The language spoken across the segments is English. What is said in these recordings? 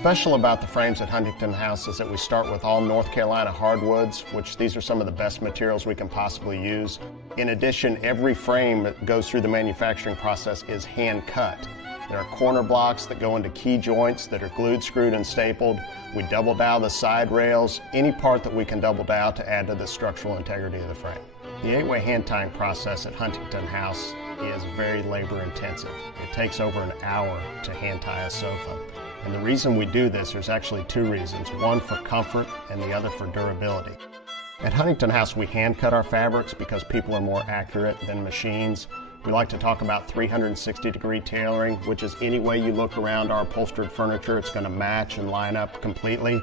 special about the frames at Huntington House is that we start with all North Carolina hardwoods, which these are some of the best materials we can possibly use. In addition, every frame that goes through the manufacturing process is hand cut. There are corner blocks that go into key joints that are glued, screwed, and stapled. We double dowel the side rails, any part that we can double dowel to add to the structural integrity of the frame. The 8-way hand tying process at Huntington House is very labor intensive. It takes over an hour to hand tie a sofa. And the reason we do this, there's actually two reasons. One for comfort and the other for durability. At Huntington House, we hand cut our fabrics because people are more accurate than machines. We like to talk about 360-degree tailoring, which is any way you look around our upholstered furniture, it's going to match and line up completely.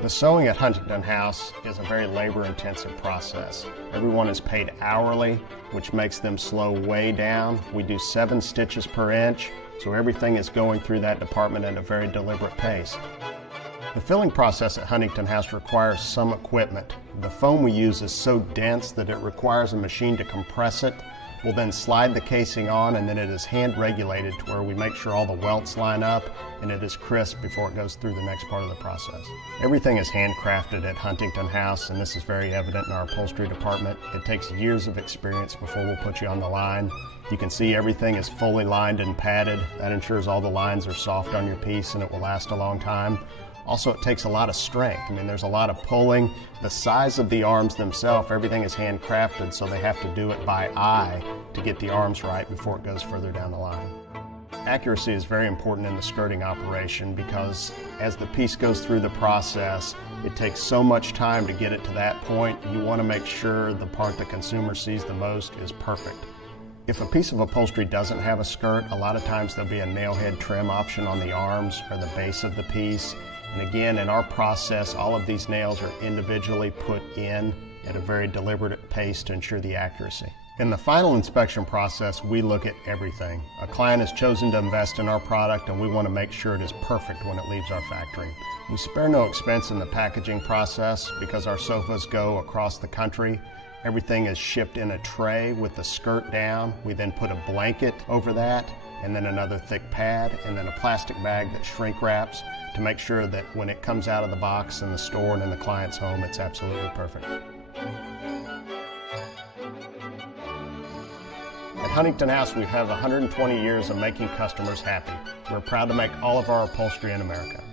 The sewing at Huntington House is a very labor-intensive process. Everyone is paid hourly, which makes them slow way down. We do 7 stitches per inch, so everything is going through that department at a very deliberate pace. The filling process at Huntington House requires some equipment. The foam we use is so dense that it requires a machine to compress it. We'll then slide the casing on, and then it is hand regulated to where we make sure all the welts line up and it is crisp before it goes through the next part of the process. Everything is handcrafted at Huntington House, and this is very evident in our upholstery department. It takes years of experience before we'll put you on the line. You can see everything is fully lined and padded. That ensures all the lines are soft on your piece and it will last a long time. Also, it takes a lot of strength. I mean, there's a lot of pulling. The size of the arms themselves, everything is handcrafted, so they have to do it by eye to get the arms right before it goes further down the line. Accuracy is very important in the skirting operation because as the piece goes through the process, it takes so much time to get it to that point. You want to make sure the part the consumer sees the most is perfect. If a piece of upholstery doesn't have a skirt, a lot of times there'll be a nail head trim option on the arms or the base of the piece. And again, in our process, all of these nails are individually put in at a very deliberate pace to ensure the accuracy. In the final inspection process, we look at everything. A client has chosen to invest in our product, and we want to make sure it is perfect when it leaves our factory. We spare no expense in the packaging process because our sofas go across the country. Everything is shipped in a tray with the skirt down. We then put a blanket over that, and then another thick pad, and then a plastic bag that shrink wraps to make sure that when it comes out of the box in the store and in the client's home, it's absolutely perfect. At Huntington House, we have 120 years of making customers happy. We're proud to make all of our upholstery in America.